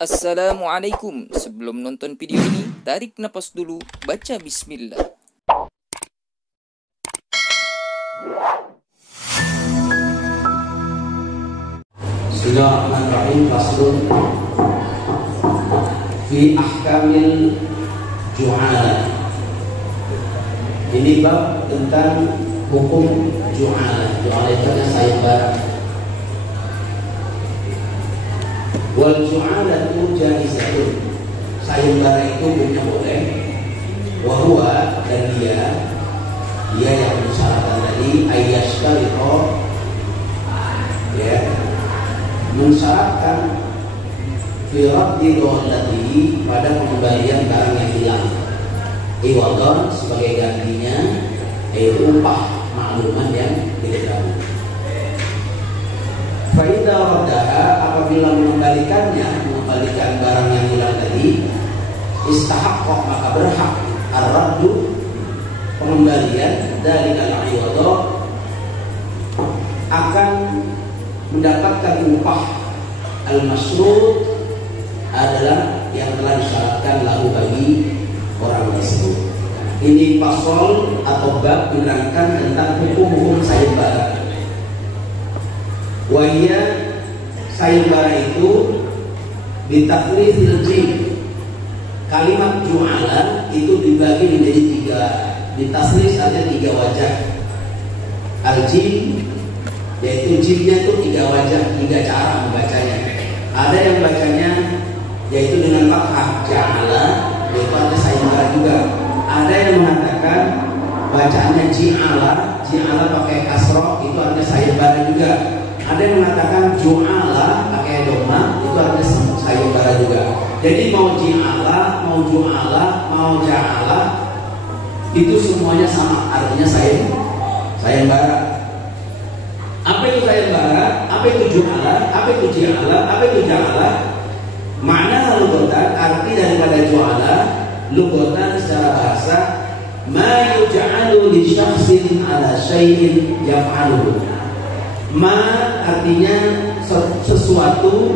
Assalamualaikum. Sebelum nonton video ini, tarik napas dulu, baca bismillah. Bismillahirrahmanirrahim. Faslun fi ahkamil ju'ala. Ini bab tentang hukum ju'ala. Ju'ala itu adalah sayembara. Wal ju'alatu jaizatun. Sayembara itu punya boleh. Wa huwa, dan dia yang mensyaratkan tadi ayyashtarito, ya, mensyaratkan fi raddi dhalatihi, pada pengembalian barang yang hilang, iwadon, sebagai gantinya, yaitu upah makluman yang diketahui. Faidah raddaha, apabila mengembalikan barang yang hilang tadi, istahaqqa, maka berhak ar-raddu, pengembalian dari al-iwadah, akan mendapatkan upah al-masrut, adalah yang telah disyaratkan lahu bagi orang tersebut. Ini pasal atau bab menerangkan tentang hukum-hukum sayembara. Wahia, sayembara itu bitakhlifil jim. Kalimat ju'ala itu dibagi menjadi tiga. Ditaslis ada tiga wajah. Al-jim, yaitu jimnya itu tiga wajah, tiga cara membacanya. Ada yang bacanya yaitu dengan fathah ja'ala, yaitu ada sayembara juga. Ada yang mengatakan bacaannya ji'ala, ji'ala pakai kasroh, itu ada sayembara juga. Ada yang mengatakan ju'ala pakai doma, itu ada sayembara juga. Jadi mau ji'ala, mau ju'ala, mau ja'ala, itu semuanya sama, artinya sayembara. Apa itu sayembara? Apa itu ju'ala? Apa itu ji'ala? Apa itu ja'ala? Makna lughatan, arti daripada ju'ala lughatan secara bahasa, ma yuj'alu li syakhsin ala syai'in yaf'aluhu. Ma artinya sesuatu,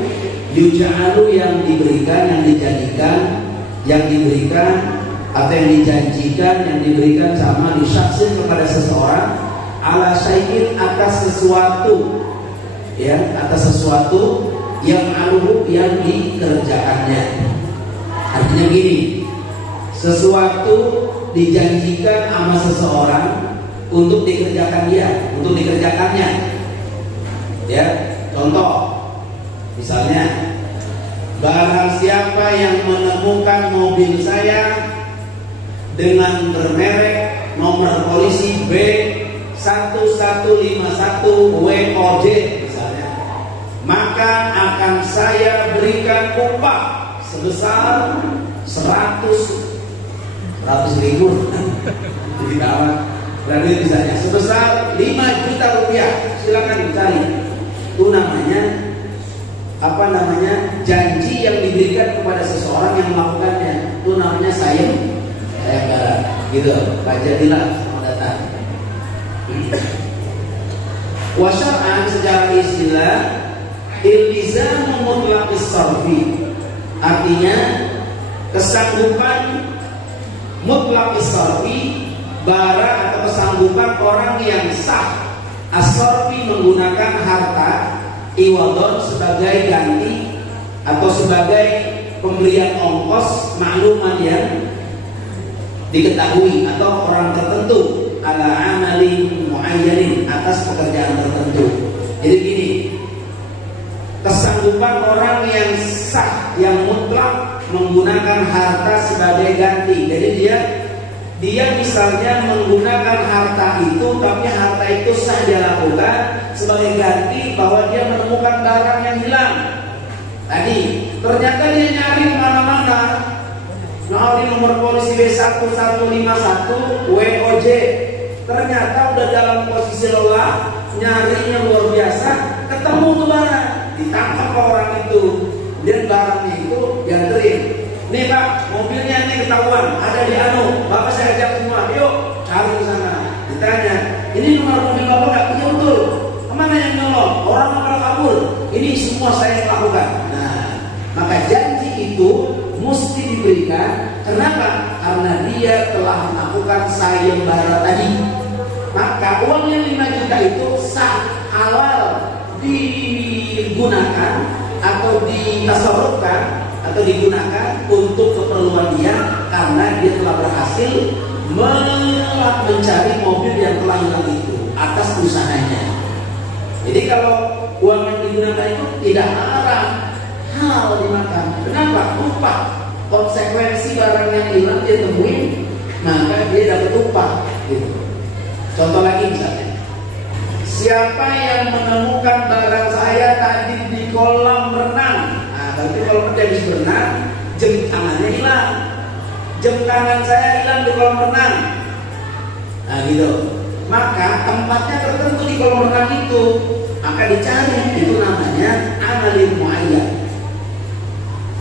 yuj'alu yang diberikan, yang dijadikan, yang diberikan atau yang dijanjikan, yang diberikan sama li syakhsin, kepada seseorang, ala syai'in, atas sesuatu, ya, atas sesuatu yang aluhu, yang dikerjakannya. Artinya gini, sesuatu dijanjikan sama seseorang untuk dikerjakan dia, untuk dikerjakannya. Ya, contoh, misalnya, barang siapa yang menemukan mobil saya dengan bermerek nomor polisi B1151 WOJ misalnya, maka akan saya berikan upah sebesar 100 ribu jadi kawan, berarti misalnya sebesar 5 juta rupiah. Silakan dicari. Itu namanya apa namanya, janji yang diberikan kepada seseorang yang melakukannya. Itu namanya sayembara, gitu. Pelajarilah sama datang. Wa syar'an, secara istilah, iltizamu mutlaqis sarfi, artinya kesanggupan mutlaqis sarfi, barang atau kesanggupan orang yang sah as-sarfi, menggunakan harta, iwadon, sebagai ganti atau sebagai pemberian ongkos makluman yang diketahui atau orang tertentu, ala amalin muayyanin, atas pekerjaan tertentu. Jadi gini, kesanggupan orang yang sah, yang mutlak, menggunakan harta sebagai ganti. Jadi dia misalnya menggunakan harta itu, tapi harta itu sah dia lakukan sebagai ganti bahwa dia menemukan barang yang hilang. Tadi ternyata dia nyari kemana-mana, nyari nomor polisi B1151 WOJ, ternyata udah dalam posisi lelah, nyarinya luar biasa, ketemu tuh barang, ditangkap orang itu, dan barangnya itu dianterin. Nih Pak, mobilnya ini ketahuan, ada di Bapak saya ajak semua, yuk cari ke sana. Ditanya, ini nomor mobil Bapak nggak? Iya betul. Kemana yang nyolong? Orang malah kabur. Ini semua saya lakukan. Nah, maka janji itu mesti diberikan. Kenapa? Karena dia telah melakukan sayembara tadi. Maka uang yang 5 juta itu sah, halal digunakan atau ditasarrufkan atau digunakan untuk keperluan dia, karena dia telah berhasil mencari mobil yang telah hilang itu atas usahanya. Jadi kalau uang yang digunakan itu tidak haram, halal dimakan. Kenapa? Upah. Konsekuensi barang yang hilang dia temuin, maka dia dapat upah. Gitu. Contoh lagi misalnya, siapa yang menemukan barang saya tadi di kolam renang? Nah, berarti kalau dia habis berenang, jam tangannya hilang. Jam tangan saya hilang di kolam renang. Nah gitu. Maka tempatnya tertentu di kolam renang itu, maka dicari. Itu namanya amalin muayyan.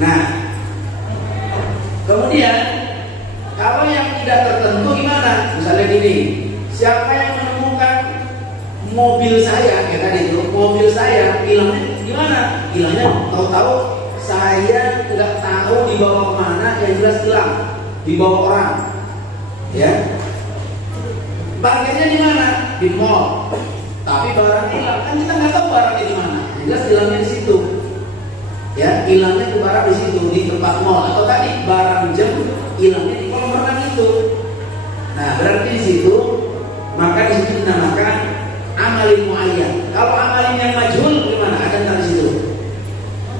Nah, kemudian kalau yang tidak tertentu gimana? Misalnya gini, siapa yang menemukan mobil saya, kayak tadi itu, mobil saya hilangnya gimana? Hilangnya tahu-tahu saya nggak tahu dibawa kemana, yang jelas hilang, dibawa orang, ya. Parkirnya di mana? Di mall. Tapi barang hilang, kan kita nggak tahu barangnya di mana. Yang jelas hilangnya di situ. Ya, hilangnya itu barang di situ, di tempat mall. Atau tadi barang jam hilangnya di kolam renang itu. Nah, berarti di situ, maka di situ dinamakan amalin muayyan. Kalau amalin yang majhul gimana? Ada ntar di situ.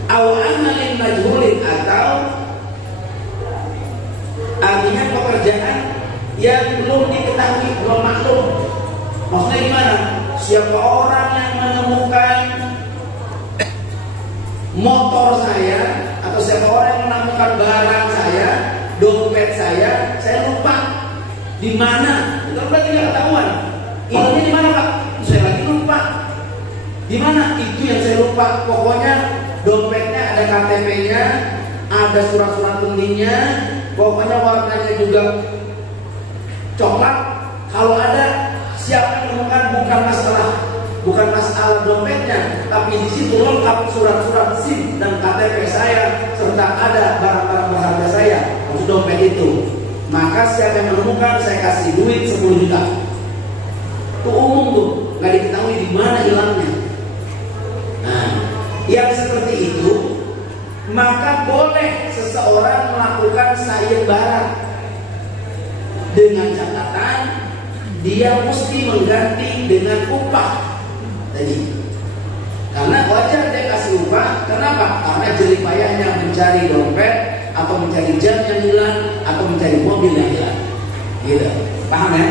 Aw amalin majhulin, atau artinya pekerjaan yang belum diketahui, belum maklum. Maksudnya gimana? Siapa orang yang menemukan motor saya, atau siapa orang yang menemukan barang saya, dompet saya lupa di mana? Itu berarti nggak ketahuan. Hilangnya di mana, Pak? Saya lagi lupa. Di mana? Itu yang saya lupa. Pokoknya dompetnya ada KTP-nya, ada surat-surat pentingnya, pokoknya warnanya juga coklat. Kalau ada, siapa yang menemukan, bukan masalah dompetnya, tapi di situ lengkap surat-surat SIM dan KTP saya, serta ada barang-barang berharga saya, maksud dompet itu. Maka siapa yang menemukan, saya kasih duit 10 juta. Itu umum tuh, nggak diketahui di mana hilangnya. Nah, yang seperti itu, maka boleh seseorang melakukan sayembara dengan catatan dia mesti mengganti dengan upah tadi. Karena wajar dia kasih upah. Kenapa? Karena jerih payahnya mencari dompet, atau mencari jam yang hilang, atau mencari mobil yang hilang. Gitu. Paham ya?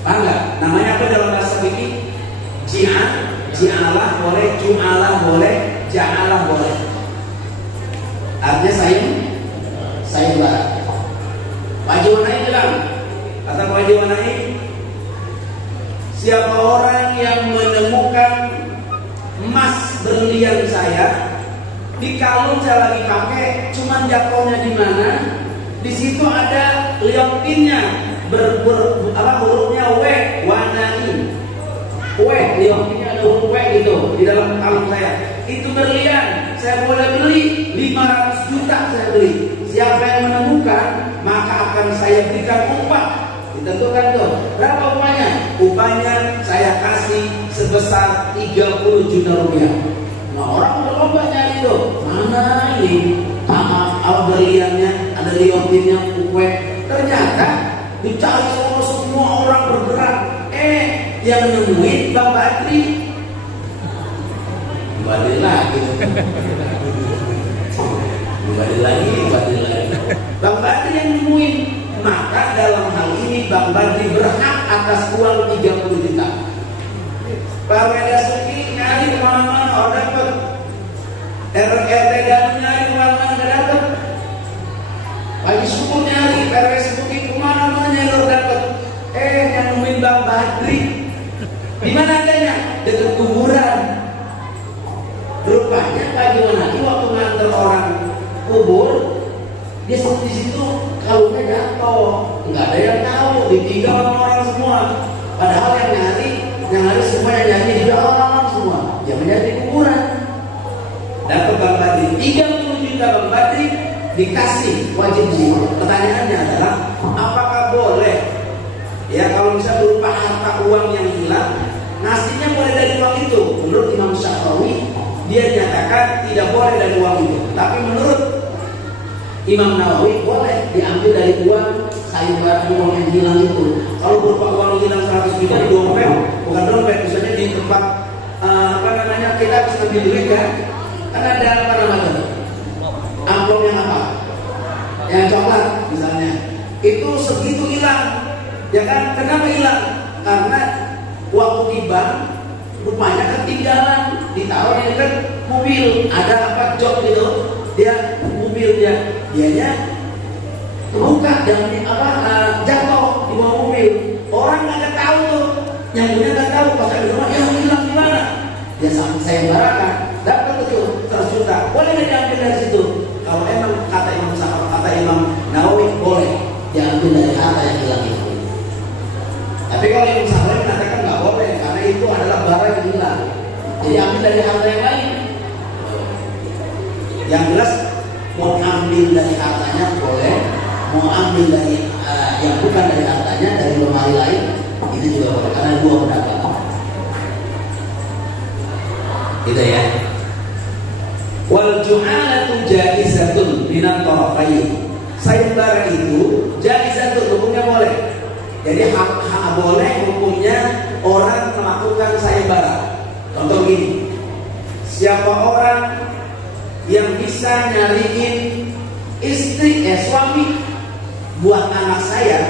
Paham nggak? Namanya apa dalam bahasa fikih? Ji'alah boleh, ju'alah boleh, ja'alah boleh. Artinya sayembara. Wajib naik bilang, kata wajib naik, siapa orang yang menemukan emas berlian saya di kalung saya lagi pakai, cuman jatuhnya di mana? Di situ ada liontinnya, hurufnya W, wanain. W, liontinnya ada huruf W gitu di dalam kalung saya. Itu berlian, saya boleh beli 500 juta saya beli. Siapa yang menemukan, maka akan saya berikan upah. Ditentukan tuh, berapa upahnya? Upahnya saya kasih sebesar 30 juta rupiah. Nah, orang udah lomba nyari tuh, mana ini? Maaf, berliannya, ada liontinnya, kue. Ternyata dicari semua orang bergerak. Yang nemuin Bang Badri. Badri lagi. Badri lagi. Bang Badri yang nemuin. Maka dalam hal ini Bang Badri berhak atas uang 30 juta. Pak Weda Suki nyari kemana-mana, oh dapat. RT dan nyari kemana-mana nggak dapat. Pagi subuh nyari, RW Suki kemana-mana nyari lo dapat. Yang nemuin Bang Badri. Di mana adanya? Dekat kuburan. Rupanya Pak Jiwanati waktu nganter orang kubur, dia di situ kalungnya jatuh, nggak ada yang tahu, ditinggal orang semua. Padahal yang nyari semua, yang nyari juga orang semua, yang mencari kuburan. Dapat Bang Badri 30 juta Bang Badri, dikasih wajib zikir. Pertanyaannya adalah apakah boleh ya kalau bisa berupa harta uang yang hilang, nasinya boleh dari uang itu? Menurut Imam Syafi'i dia nyatakan tidak boleh dari uang itu. Tapi menurut Imam Nawawi boleh diambil dari uang sayembara uang yang hilang itu. Kalau berupa uang yang hilang 100 juta di dompet, bukan dompet, misalnya di tempat kita bisa ambil duit kan ada apa namanya amplop yang apa yang coklat misalnya itu segitu hilang ya kan. Kenapa hilang? Karena waktu di bank rupanya ketinggalan, ditaruh di dekat mobil, ada apa jok gitu, dia mobilnya dianya terbuka dan jatuh di bawah mobil, orang nggak tahu tuh, yang punya nggak tahu, pas ada rumah yang hilang di mana, dia sampai sayembarakan, dapat itu 100 juta, boleh nggak diambil dari situ? Kalau emang kata Imam Nawawi boleh diambil dari harta yang hilang itu. Tapi kalau Imam Syafi'i mengatakan nggak boleh karena itu adalah barang yang hilang, jadi ambil dari harta yang lain. Yang jelas mau ambil dari hartanya boleh, mau ambil dari yang bukan dari hartanya, dari lemari lain itu juga boleh, karena dua pendapat. Gitu ya. Wal ju'alatu jaizatun minat tarafain. Sayembara itu jaizatun, hukumnya boleh. Jadi hak boleh hukumnya orang melakukan sayembara. Contoh gini, siapa orang yang bisa nyariin suami buat anak saya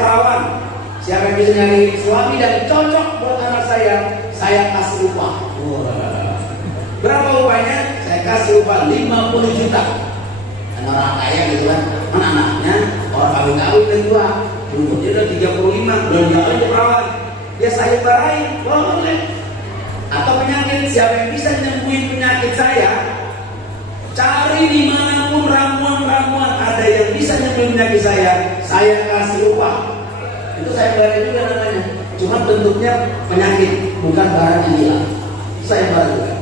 perawan, siapa yang bisa nyariin suami dan cocok buat anak saya kasih upah. Berapa upahnya? Saya kasih upah 50 juta. Dan orang kaya gitu kan, anaknya orang kawin-kawin dan tua, umurnya udah 35, belum jalan ke perawan, dia saya barain, boleh. Atau penyakit, siapa yang bisa nyembuhin penyakit saya, cari dimanapun ramuan-ramuan ada yang bisa nyembuhin penyakit saya kasih upah. Itu saya barain juga namanya, cuma bentuknya penyakit, bukan barang yang hilang. Saya barain juga.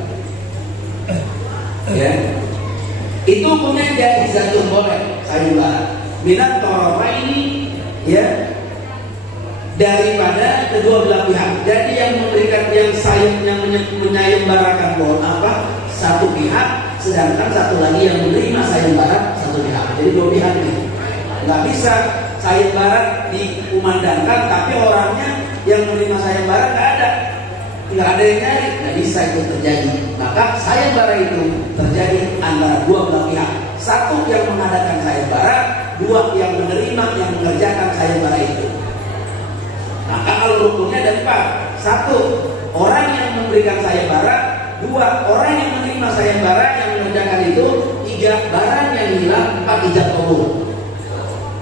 Ya, itu punya jaizatun boleh sayembara minat torofa ini ya, daripada kedua belah pihak. Jadi yang memberikan yang menyayembarakan pohon apa satu pihak, sedangkan satu lagi yang menerima sayembara satu pihak. Jadi dua pihak nih, nggak bisa sayembara dikumandangkan tapi orangnya yang menerima sayembara nggak ada yang nyari, nggak bisa itu terjadi. Maka sayembara itu terjadi antara dua belah pihak, satu yang mengadakan sayembara, dua yang menerima yang mengerjakan sayembara itu. Maka kalau rukunnya ada 4, satu orang yang memberikan sayembara, dua orang yang menerima sayembara yang mengerjakan itu, tiga barang yang hilang, 4 ijab kabul.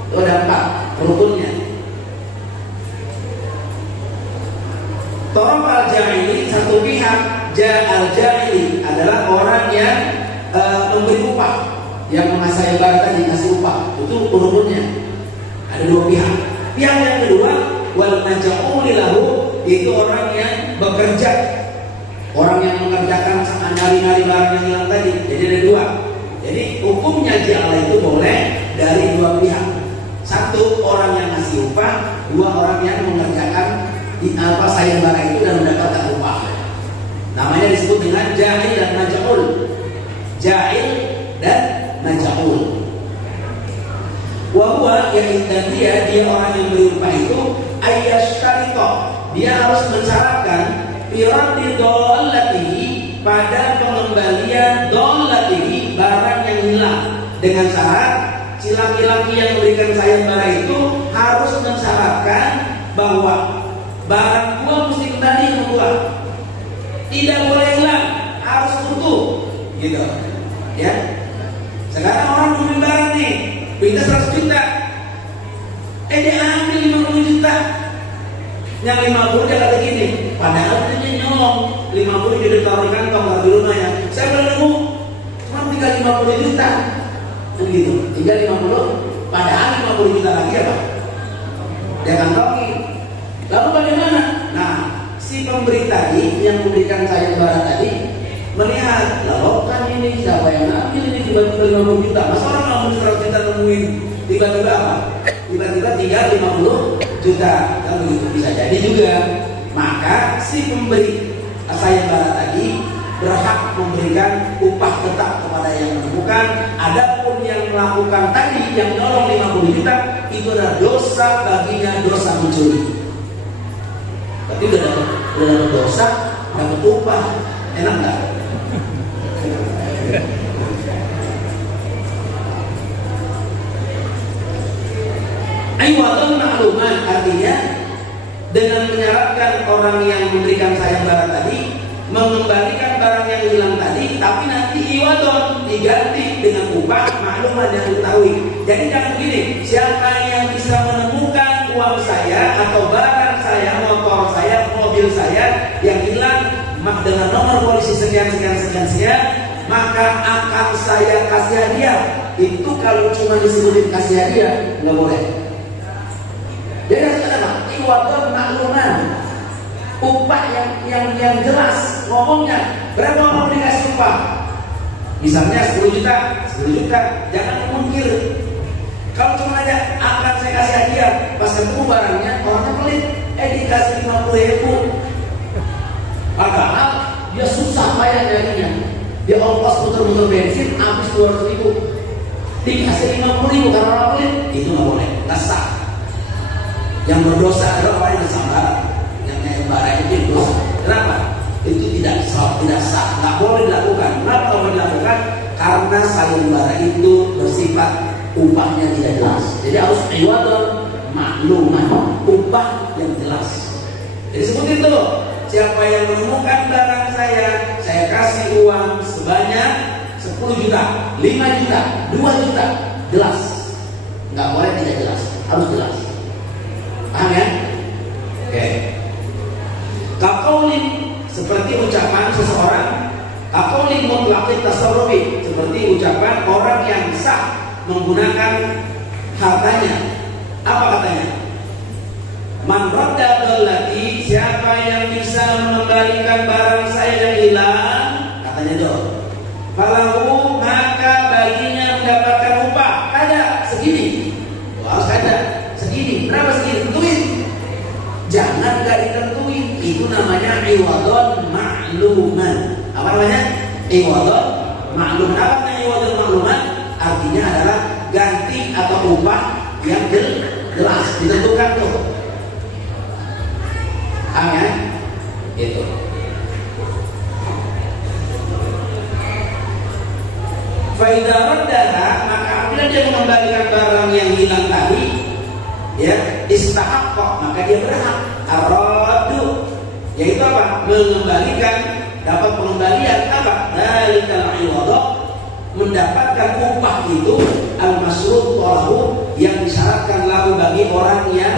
Itu ada 4 rukunnya. Torok al-jahili, satu pihak, al-jahili adalah orang yang memberi upah, yang mengasai barang dikasih upah. Itu rukunnya. Ada 2 pihak. Pihak yang kedua, wal maja'uli lahu, itu orang yang bekerja, orang yang mengerjakan nyari-nyari barang yang hilang tadi. Jadi ada 2. Jadi hukumnya ja'ala itu boleh dari 2 pihak. Satu orang yang ngasih upah, 2 orang yang mengerjakan sayembara itu dan mendapatkan upah. Namanya disebut dengan jahil dan maj'ul. Jahil dan maj'ul. Wahwa yang dia orang yang beri upah itu ayyashtarito, dia harus mensyaratkan firadi dolatihi, pada pengembalian dolatihi, barang yang hilang, dengan syarat si laki-laki yang memberikan sayembara itu harus mensyaratkan bahwa barang gua mesti kembali sama gua, tidak boleh hilang, harus utuh, gitu. Ya. Sekarang orang beli barang nih, minta 100 juta, dia ambil 50 juta, yang 50 dia kata gini, padahal dia nyolong 50 dia ditaruh di kantong di rumahnya. Saya belum nemu, cuma tinggal 50 juta, kan gitu. Tinggal 50, padahal 50 juta lagi apa? Dia kantongi. Lalu bagaimana? Nah, si pemberi tadi yang memberikan sayembara tadi melihat, lalu kan ini siapa yang ngambil ini tiba-tiba 50 juta. Masa orang ngambil 100 juta nemuin tiba-tiba apa? Tiba-tiba tinggal 50 juta. Kan begitu bisa jadi juga. Maka si pemberi sayembara tadi berhak memberikan upah tetap kepada yang menemukan. Adapun yang melakukan tadi yang nolong 50 juta itu adalah dosa baginya, dosa mencuri. Tapi udah dosa dapat upah, enak nggak? Iwadun makluman artinya dengan menyarankan orang yang memberikan sayembara tadi mengembalikan barang yang hilang tadi, tapi nanti iwadun diganti dengan upah makluman yang diketahui. Jadi jangan begini, siapa yang bisa menemukan uang saya atau barang saya, motor saya, mobil saya yang hilang dengan nomor polisi sekian, maka akan saya kasih hadiah. Itu kalau cuma disebutin kasih hadiah nggak boleh. Jadi harus ada apa? Iwadun makluman, upah yang jelas ngomongnya. Berapa mau dikasih upah? Misalnya 10 juta, jangan mungkir. Kalau cuma aja akan saya kasih hadiah, pas ketemu barangnya orangnya pelit, dikasih 50.000. Padahal dia susah payah nyarinya. Dia ongkos muter-muter bensin habis 200.000. Dikasih 50.000 karena orang pelit, itu nggak boleh, nggak sah. Yang berdosa adalah orang yang sabar, yang sayembara itu dosa. Kenapa? Itu tidak sah, nggak boleh dilakukan. Kenapa nggak boleh dilakukan? Karena sayembara itu bersifat upahnya tidak jelas. Jadi harus iwadun makluman, upah yang jelas. Jadi seperti itu. Siapa yang menemukan barang saya kasih uang sebanyak 10 juta, 5 juta, 2 juta, jelas. Nggak boleh tidak jelas, harus jelas. Paham ya? Oke. Kaqaulin seperti ucapan seseorang, kaqaulin mutlaqit tasarrufi seperti ucapan orang yang sah menggunakan hartanya. Apa katanya? Man radda dallati, siapa yang bisa mengembalikan barang saya yang hilang, katanya dong. Falahu, maka baginya mendapatkan upah kada segini. Harus kada segini. Berapa segini? Tentuin. Jangan gak ditentuin. Itu namanya iwadun makluman. Apa namanya? Iwadun makluman. Apa namanya iwadun makluman? Artinya adalah ganti atau upah yang jelas ditentukan tuh. Ya? Itu. Faidah raddaha, maka apabila dia mengembalikan barang yang hilang tadi, ya, istahaqqa, maka dia berhak ar-raddu, yaitu apa? Mengembalikan, dapat pengembalian apa? Dalikal iwadha, mendapatkan upah itu al-masrut lahu, yang disyaratkan lahu bagi orang yang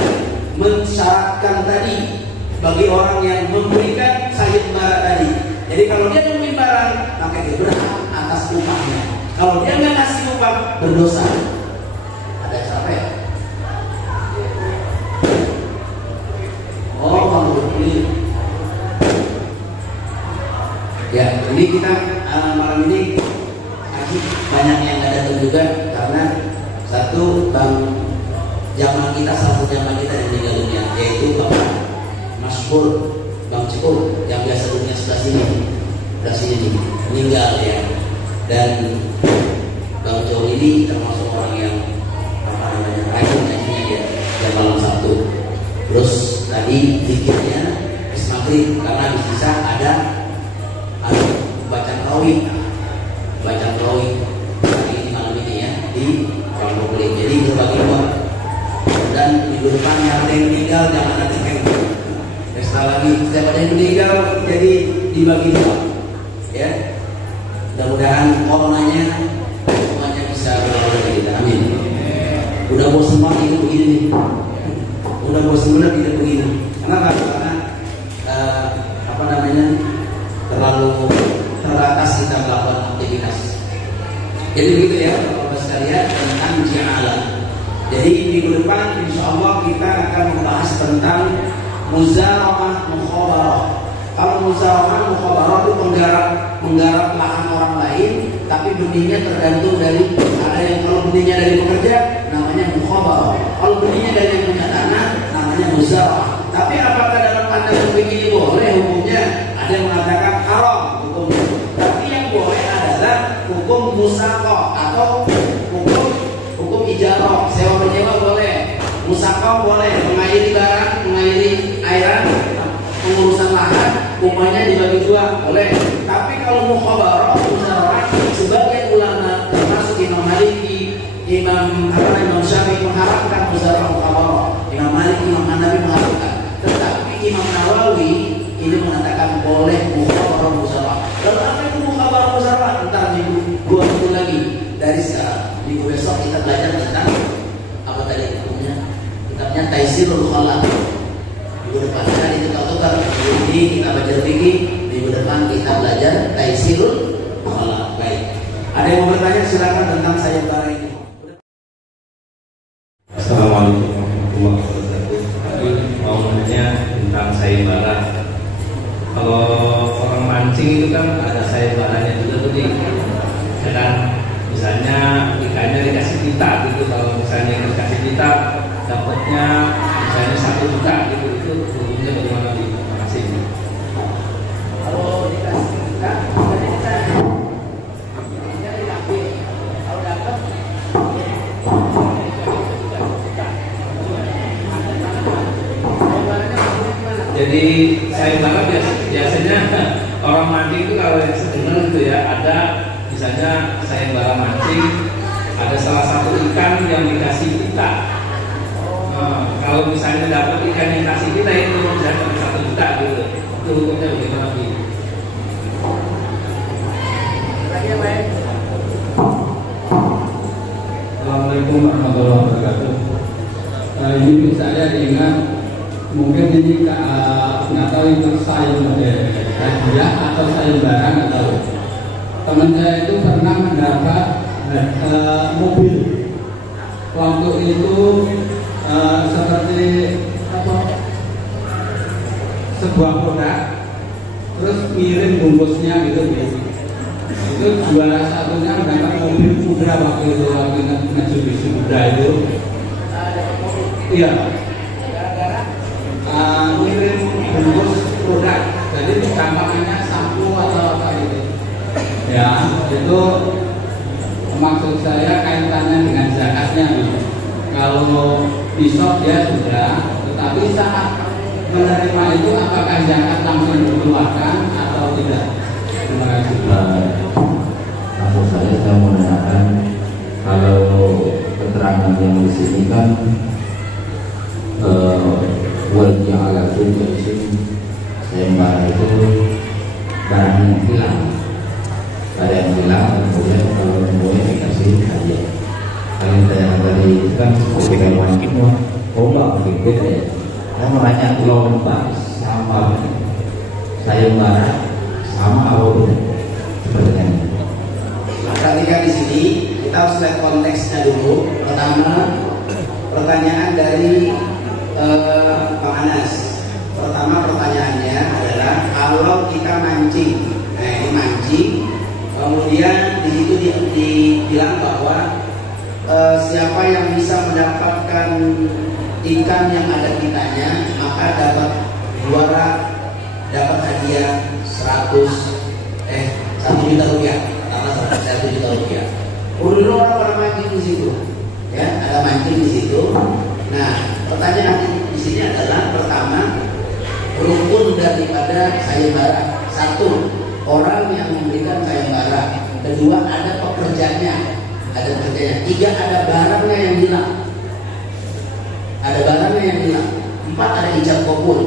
mensyaratkan tadi, bagi orang yang memberikan sayembara tadi. Jadi kalau dia memberi barang, maka dia berhak atas upahnya. Kalau dia nggak kasih upah, berdosa. Ada siapa ya? Oh, kalau ini, ya ini kita malam ini banyak yang nggak datang juga karena satu zaman kita, salah satu zaman kita yang meninggal dunia, yaitu Bapak Masyhur Bang Cipul yang biasa dunia sebelah sini nih, meninggal ya. Dan Bang Jo ini termasuk orang yang rajin ngajinya dia malam Sabtu. Terus tadi zikirnya maghrib karena habis bisa ada baca tarawih hari ini malam ini ya di Pondok Beling. Jadi berbagi uang dan minggu depan yang ada yang meninggal jangan nanti lagi setiap ada yang meninggal jadi dibagi dua ya. Mudah-mudahan coronanya semuanya bisa berlalu dari kita, amin. Udah bosan banget hidup begini nih, udah bosan banget hidup begini. Kenapa? Karena terlalu terbatas kita melakukan aktivitas. Jadi begitu ya Bapak sekalian tentang ja'ala. Jadi minggu depan insya Allah kita akan membahas tentang muzara'ah mukhabarah. Kalau musyawarah mukhabarah itu menggarap lahan orang lain, tapi benihnya tergantung dari, ada yang kalau benihnya dari pekerja namanya mukhabarah, kalau benihnya dari yang punya tanah namanya musyawarah. Tapi apakah dalam pandangan fikih ini boleh hukumnya? Ada yang mengatakan haram hukumnya. Tapi yang boleh adalah hukum musaqah atau hukum ijarah, sewa menyewa boleh, musaqah boleh, mengairi barang, mengairi airan, pengurusan lahan, umumnya dibagi dua boleh. Tapi kalau mukhabarah, musyawarah, sebagian ulama termasuk Imam Maliki, Imam Syafi'i mengharapkan musyawarah mukhabarah, Imam Maliki, Imam Hanafi mengharapkan. Tetapi Imam Nawawi ini mengatakan boleh mukhabarah musyawarah. Lalu apa itu mukhabarah musyawarah? Entar minggu 2 minggu lagi dari sekarang. Minggu besok kita belajar tentang apa tadi hukumnya? Kitabnya Taisirul Khalaq. Minggu depan hari kita tukar, ini kita baca fikih, minggu depan kita belajar Taisirul Khalaq. Baik. Ada yang mau bertanya silakan tentang sayembara ini. Assalamualaikum warahmatullahi wabarakatuh. Mau nanya tentang sayembara. Kalau orang mancing itu kan ada sayembaranya juga tuh, ya kan? Misalnya ikannya dikasih pita gitu, kalau misalnya dikasih pita dapatnya misalnya 1 juta gitu, itu hukumnya bagaimana? Terima kasih. Kalau dikasih pita, kalau dapat jadi sayembara biasanya orang mancing itu kalau yang sedengar itu ya, ada misalnya sayembara mancing, ada salah satu ikan yang dikasih pita. Kalau misalnya dapat ikan yang kasih pita itu misalnya 1 juta gitu, itu hukumnya bagaimana? Assalamualaikum warahmatullahi wabarakatuh. Ini saya ingat, mungkin ini nggak tahu itu hadiah atau sayembara, nggak tahu. Teman saya itu pernah mendapat mobil. Waktu itu seperti apa, sebuah produk, terus ngirim bungkusnya gitu. Itu juara satunya mendapat mobil Cupra waktu itu, waktu Mitsubishi Cupra itu. Iya. Ngirim bungkus produk, jadi gampangnya sampo atau apa gitu. Ya, itu maksud saya kaitannya dengan zakatnya. Kalau besok dia sudah, tetapi saat menerima itu apakah zakat langsung dikeluarkan atau tidak? Terima kasih. Maksud saya mau menanyakan, kalau keterangan yang di sini kan wajib ala kulli sayembara itu barang yang hilang, ada yang hilang, kemudian kalau semuanya dikasih hadiah. Kalau yang saya tadi itu kan sebagai wajib ombak begitu ya. Saya mau nanya, lomba sama sayembara sama apa beda sebenarnya? Perhatikan di sini, kita harus lihat konteksnya dulu. Pertama, pertanyaan dari Pak Anas. Pertama pertanyaannya adalah kalau kita mancing, nah ini mancing, kemudian di situ dibilang bahwa siapa yang bisa mendapatkan ikan yang ada kitanya maka dapat juara, dapat hadiah 1 juta rupiah, katakanlah 1 juta rupiah. Dulu orang mancing di situ, ya ada mancing di situ. Nah, pertanyaan di sini adalah pertama, rukun daripada sayembara. 1, orang yang memberikan sayembara. 2, ada pekerjanya, ada pekerjanya. 3, ada barangnya yang hilang. Ada barangnya yang hilang. 4, ada ijab kabul.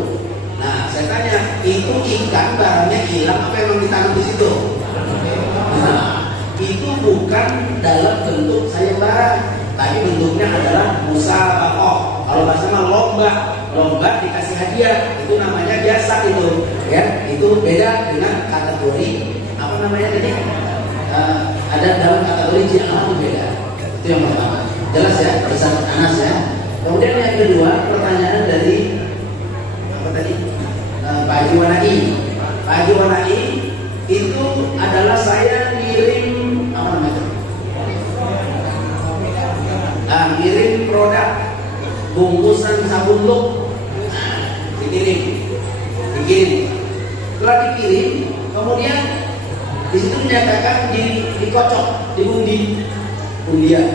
Nah, saya tanya, itu ikan barangnya hilang apa yang ditanam di situ? Nah, itu bukan dalam bentuk sayembara, tapi bentuknya adalah musabaqah. Kalau bahasa mah lomba dikasih hadiah, itu namanya biasa itu, ya. Itu beda dengan kategori apa namanya tadi? Ada dalam kategori jihad itu beda. Itu yang pertama. Jelas ya, bisa Anas ya. Kemudian yang kedua, pertanyaan dari apa tadi? Pak Haji Wanai. Pak Haji Wanai itu adalah saya ngirim apa namanya? Ngirim produk bungkusan sabun look, dikirim. Setelah dikirim, kemudian di situ menyatakan dikocok, undian.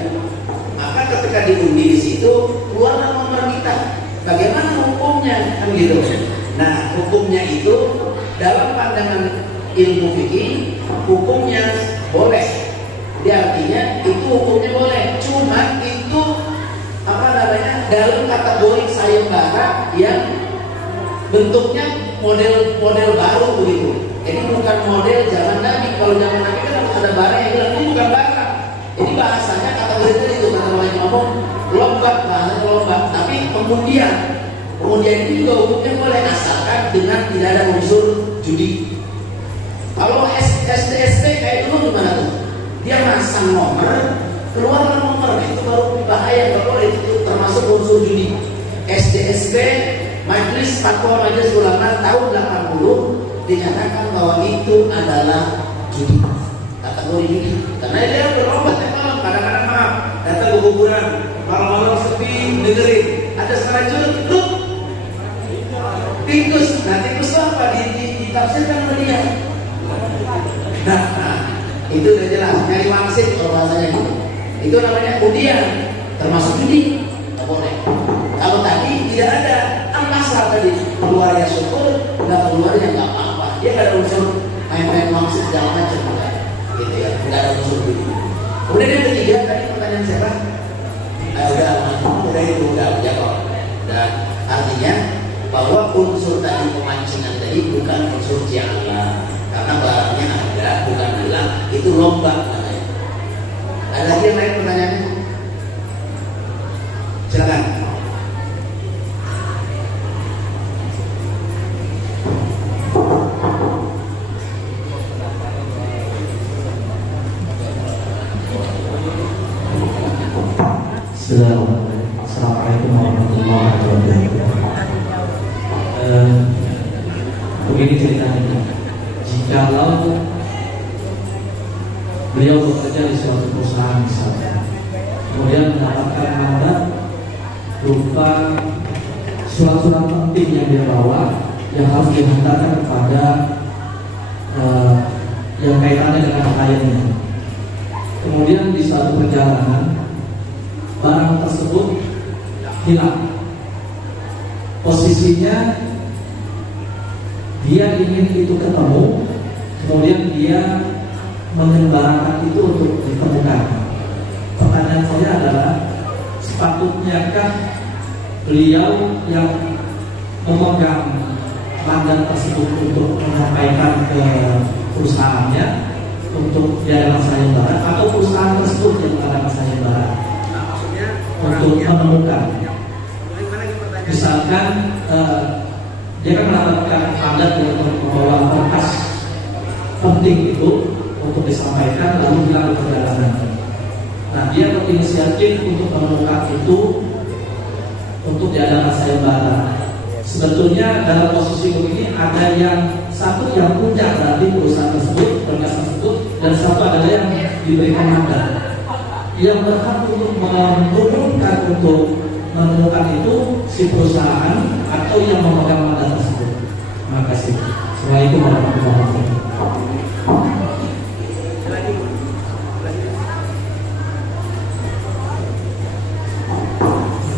Maka ketika diundi di situ keluarlah nomor kita. Bagaimana hukumnya? Kan gitu. Nah, hukumnya itu dalam pandangan ilmu fikih, hukumnya boleh. Jadi artinya itu hukumnya boleh. Cuma itu apa namanya? Dalam kategori sayembara yang bentuknya model baru begitu. Jadi bukan model zaman Nabi. Kalau zaman Nabi kan harus ada bara yang bilang ini bukan bara. Jadi bahasanya kategori itu kata orang ngomong lomba, bahasanya lomba. Tapi kemudian itu juga hukumnya boleh asalkan dengan tidak ada unsur judi. Kalau SDST kayak dulu gimana tuh? Dia masang nomor, keluarlah nomor, itu baru bahaya. Kalau itu termasuk unsur judi. SDST Majelis Fatwa Majelis Ulama tahun 80 dinyatakan bahwa itu adalah judi, kategori judi. Karena dia berlomba tiap malam, kadang-kadang maaf datang ke kuburan malam-malam sepi dengerin ada suara judi, tikus. Nah tikus itu apa? Ditafsirkan oleh dia. Nah, itu udah jelas nyari wangsit kalau bahasanya gitu. Itu namanya undian, termasuk judi, nggak boleh. Kalau tadi tidak ada asal tadi keluar ya syukur, nggak keluar ya nggak apa-apa. Dia nggak ada unsur main-main wangsit segala macam, gitu ya, nggak ada unsur judi. Kemudian yang ketiga tadi pertanyaan siapa? Udah itu udah jawab. Dan artinya bahwa unsur tadi pemancingan tadi bukan unsur jala, karena barangnya ada, bukan hilang. Itu lomba namanya. Ada lagi yang lain pertanyaannya? Silakan. Assalamualaikum warahmatullahi wabarakatuh. Begini ceritanya, jikalau beliau bekerja di suatu perusahaan misalnya, kemudian mendapatkan mandat berupa surat-surat penting yang dia bawa yang harus dihantarkan kepada yang kaitannya dengan kliennya. Kemudian di suatu perjalanan barang tersebut hilang. Posisinya dia ingin itu ketemu, kemudian dia menyembarakan itu untuk ditemukan. Pertanyaan saya adalah, sepatutnyakah beliau yang memegang mandat tersebut untuk menyampaikan ke perusahaannya untuk diadakan sayembara, atau perusahaan tersebut yang mengadakan sayembara untuk menemukan? Misalkan dia kan mendapatkan mandat untuk membawa berkas penting itu untuk disampaikan, lalu hilang di perjalanan. Nah, dia berinisiatif untuk menemukan itu untuk diadakan sayembara. Sebetulnya dalam posisi begini ada yang satu yang punya berarti perusahaan tersebut, berkas tersebut, dan satu adalah yang diberikan mandat. Yang berhak untuk menurunkan untuk menemukan itu si perusahaan atau yang memegang mandat tersebut. Terima kasih. Assalamualaikum warahmatullahi wabarakatuh.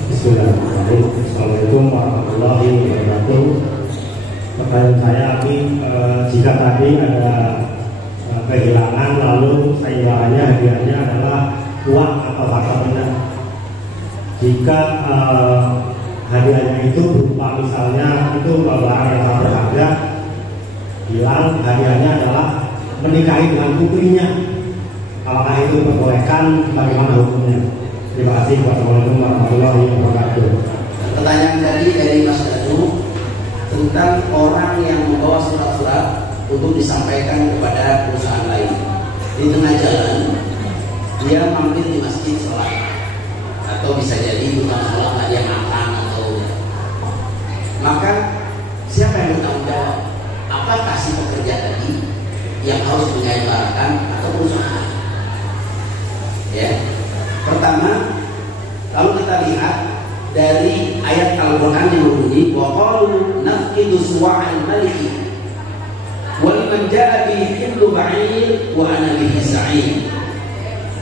Bismillahirrahmanirrahim. Assalamualaikum warahmatullahi wabarakatuh. Pertanyaan saya, jika tadi ada kehilangan lalu sayembaranya hadiahnya adalah uang atau harta benda, jika hadiahnya itu berupa misalnya itu barang yang sangat berharga hilang, hadiahnya adalah menikahi dengan putrinya, apakah itu diperbolehkan? Bagaimana hukumnya? Terima kasih. Wassalamualaikum warahmatullahi wabarakatuh. Pertanyaan tadi dari Mas Danu tentang orang yang membawa surat-surat untuk disampaikan kepada perusahaan lain. Di tengah jalan dia mampir di masjid sholat, atau bisa jadi bukan sholat, dia makan atau, maka siapa yang bertanggung jawab? apakah si pekerja tadi yang harus menyayembarakan atau perusahaan? Ya, pertama, kalau kita lihat dari ayat Al-Quran yang berbunyi wa qalu nafqidu suwa'al maliki wa liman ja'a bihi himlu ba'ir wa ana bihi sa'id.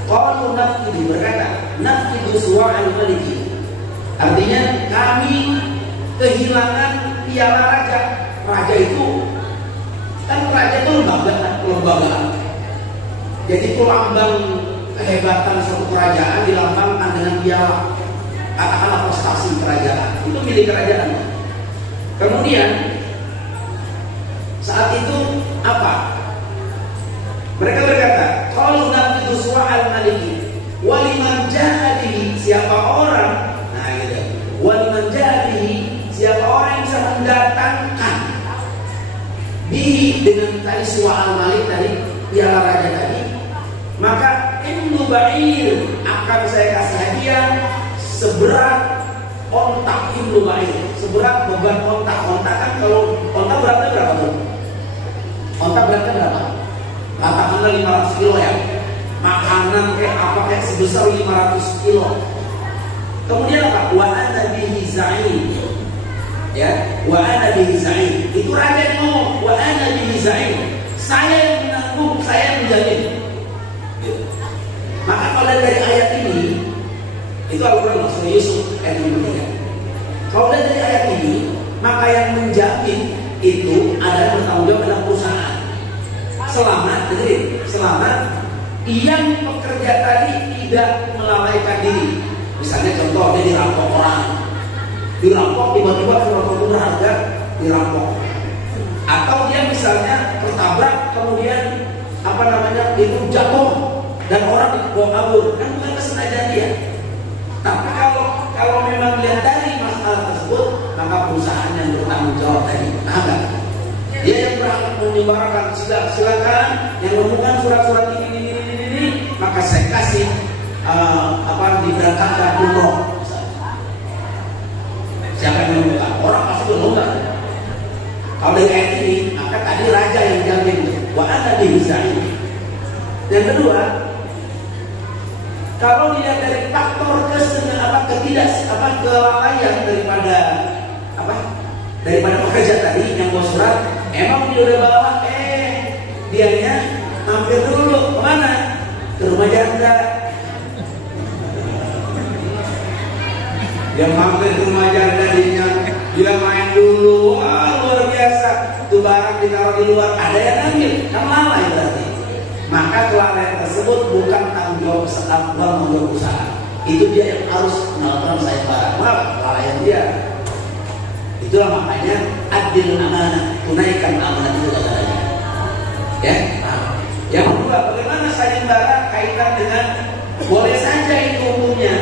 Qalu nafqidu, berkata nafqidu suwa'al maliki, artinya kami kehilangan piala raja. Raja itu kan, raja itu lembaga. Jadi itu lambang kehebatan suatu kerajaan dilambangkan dengan piala, katakanlah prestasi kerajaan, itu milik kerajaan. Kemudian saat itu apa? Mereka berkata, qalu nafqidu suwa'al maliki wa liman ja'a bihi, siapa orang, nah gitu, wa liman ja'a bihi, siapa orang yang bisa mendatangkan bihi, dengan tadi suwa'al malik tadi, piala raja tadi, maka imnu ba'ir, akan saya kasih hadiah seberat ontak. Imnu ba'ir, seberat beban ontak. Ontak kan, kalau ontak beratnya berapa tuh? Ontak beratnya berapa? Katakanlah 500 kilo ya. Makanan kayak apa kayak sebesar 500 kilo. Kemudian apa? Wa ana bihi za'im. Ya, wa ana bihi za'im. Itu raja yang ngomong, wa ana bihi za'im. Saya yang menanggung, saya yang menjamin. Maka kalau dari ayat ini, itu Al-Quran surah Yusuf ayat 53. Kalau dari ayat ini, maka yang menjamin itu adalah bertanggung jawab adalah perusahaan. Selama yang pekerja tadi tidak melalaikan diri. Misalnya contoh, dia dirampok orang, tiba-tiba suatu berharga dirampok. Atau dia misalnya tertabrak, kemudian itu jatuh dan orang dibawa kabur, kan bukan kesengajaan dia. Tapi kalau memang lihat dari masalah tersebut, maka perusahaan yang bertanggung jawab tadi. Dia yang berhak menyebarkan, silakan yang menemukan surat-surat ini, maka saya kasih diberangkatkan umroh. Siapa yang menemukan? Orang pasti berlomba. Kalau dari ayat ini, maka tadi raja yang jamin, wa ana bihi za'im. Yang kedua, kalau dilihat dari faktor kelalaian daripada pekerja tadi yang bawa surat, emang dia udah bawa, dianya mampir dulu kemana? Ke rumah janda. Dia mampir ke rumah janda, dia main dulu, luar biasa. Itu barang ditaruh di luar, ada yang ambil, kan lalai berarti. Maka kelalaian tersebut bukan tanggung jawab usaha. Itu dia yang harus melakukan sayembara. Kenapa? Kelalaian dia. Itulah makanya adil amanah, tunaikan amanah itu katanya. Ya. Yang kedua, bagaimana sayembara kaitan dengan boleh saja itu hukumnya.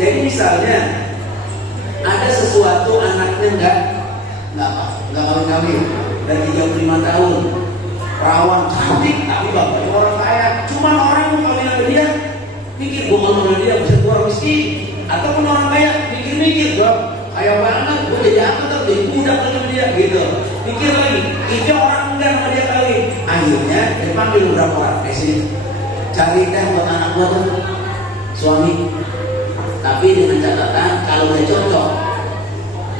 Jadi misalnya ada sesuatu anaknya nggak kawin-kawin, dan 35 tahun, perawan cantik, tapi bapaknya orang kaya. Cuman orang mau kawin sama dia, mikir gue mau sama dia bisa keluar miskin. Ataupun orang kaya mikir-mikir, gue kaya banget, gue jadi apa tuh, jadi budak sama dia gitu. Mikir lagi, itu orang enggak sama dia kawin. Akhirnya dia panggil beberapa orang, sini cari teh buat anak gue tuh, suami. Tapi dengan catatan kalau udah cocok,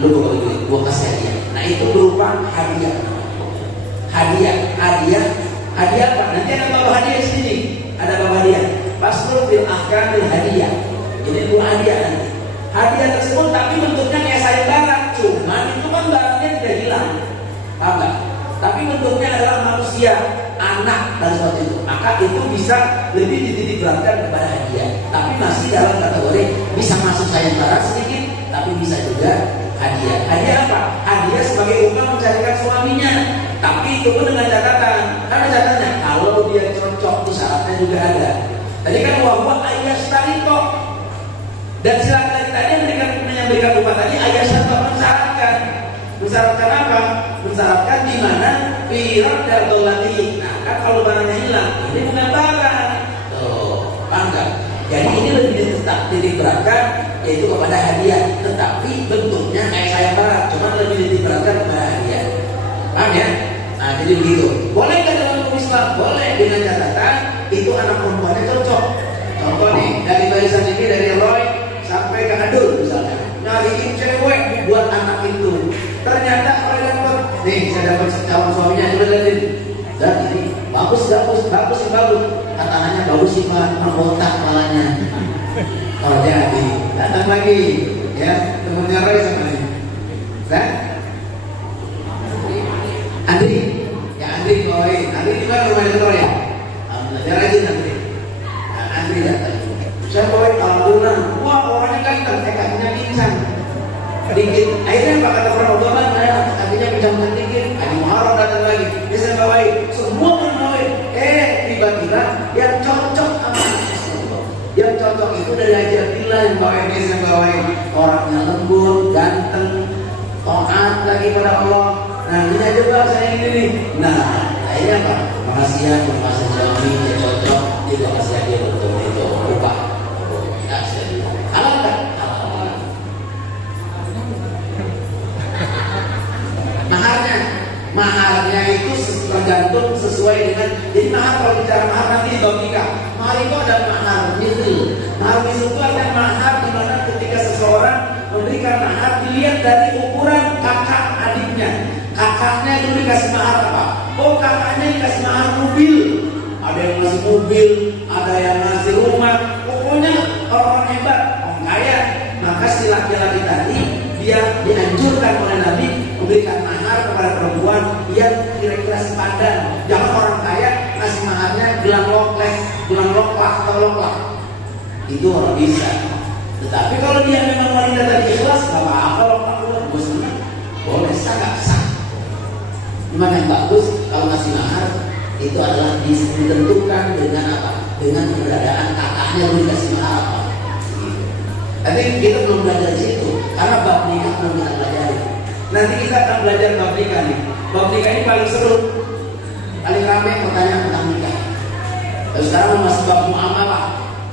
lu bawa duit, gue kasih hadiah. Nah itu berupa hadiah. Hadiah apa? Nanti ada bawa hadiah di sini. Ada bawa hadiah. Pasrul bil ahkamil hadiah. Jadi itu hadiah nanti. Hadiah tersebut tapi bentuknya kayak sayembara. Cuman itu kan barangnya tidak hilang. Paham nggak? Tapi bentuknya adalah manusia, anak dan seperti itu. Maka itu bisa lebih dititik beratkan kepada hadiah. Tapi masih dalam kategori bisa masuk sayembara sedikit, tapi bisa juga hadiah. Hadiah apa? Hadiah sebagai upah mencarikan suaminya. Tapi itu pun dengan catatan. Karena catatannya kalau dia cocok, itu syaratnya juga ada. Tadi kan wahwa ayah starito. Dan syarat lagi tadi yang memberikan upah tadi ayah starito mensyaratkan. Mensyaratkan apa? Mensyaratkan di mana firat dan dolati. Nah kan kalau barangnya hilang, ini bukan barang. Tuh, paham nggak? Jadi ini lebih titik beratkan yaitu kepada hadiah, tetapi bentuknya kayak sayembara, cuma lebih titik beratkan kepada hadiah. Paham ya? Nah jadi begitu. Boleh nggak dalam hukum Islam? Boleh, dengan catatan itu anak perempuannya cocok. Contoh nih, dari barisan ini, dari Roy sampai ke Adul misalnya, nyariin cewek buat anak itu. Ternyata Roy dapat, nih saya dapat calon suaminya, coba lihatin. Dan ini bagus. Katanya bagus sih Pak, mengkotak kepalanya. Oh jadi, datang lagi, ya temennya Roy sama ini. Kan? Andri bawain. Andri gimana rumahnya Roy ya? Alhamdulillah, dia rajin Andri. Nah, Andri datang. Saya bawain alhamdulillah. Wah orangnya ganteng, kakinya pingsan. Dikit. Akhirnya Pak kata orang Obama, kakinya pingsan dikit. Adi Muharram datang lagi. Dia saya bawain. Semua bawain. Tiba-tiba yang cocok sama yang cocok itu dari Haji Abdillah yang bawain, dia yang bawain. Orangnya lembut, ganteng, taat lagi pada Allah. Nah ini aja Pak saya ini nih. Nah akhirnya Pak, makasih ya, makasih suami yang cocok, juga kasih dia untuk itu upah. Ya saya bilang, halal kan? Halal. Maharnya itu tergantung sesuai dengan. Jadi mahar, kalau bicara mahar nanti di bab nikah. Mahar itu ada mahar misl. Mahar misl itu ada mahar di mana ketika seseorang memberikan mahar dilihat dari ukuran kakak adiknya. Kakaknya itu dikasih mahar apa? Oh kakaknya dikasih mahar mobil. Ada yang ngasih mobil, ada yang ngasih rumah. Pokoknya orang-orang hebat, orang kaya. Maka si laki-laki tadi dia dianjurkan oleh Nabi memberikan mahar kepada perempuan yang kira-kira sepadan. Jangan orang kaya ngasih maharnya gelang loklak atau loklak. Itu orang bisa. Tetapi kalau dia memang wanita tadi ikhlas, gak apa-apa loklak gue senang. Boleh sah. Cuma yang bagus kalau ngasih mahar itu adalah ditentukan dengan apa? Dengan keberadaan kakaknya lu dikasih mahar apa? Tapi kita belum belajar di situ karena bab nikah belum kita pelajari. Nanti kita akan belajar bab nikah nih. Bab nikah ini paling seru, paling ramai pertanyaan tentang nikah. Terus sekarang masih bab muamalah.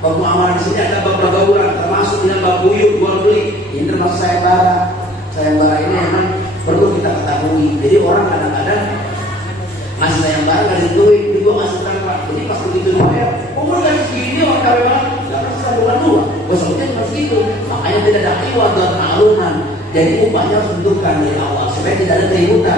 Bab muamalah di sini ada bab pergaulan, termasuk dengan bab buyur, jual beli. Ini termasuk sayembara ini memang perlu kita ketahui. Jadi orang kadang-kadang masih sayembara nggak ditentuin, ini gue ngasih berapa. Jadi pas begitu dibayar, umur nggak segini orang kawin banget, nggak pernah bulan dua. Gue sebutnya cuma segitu. Makanya tidak ada iwad dan ma'luman. Jadi upahnya harus ditentukan dari awal supaya tidak ada keributan.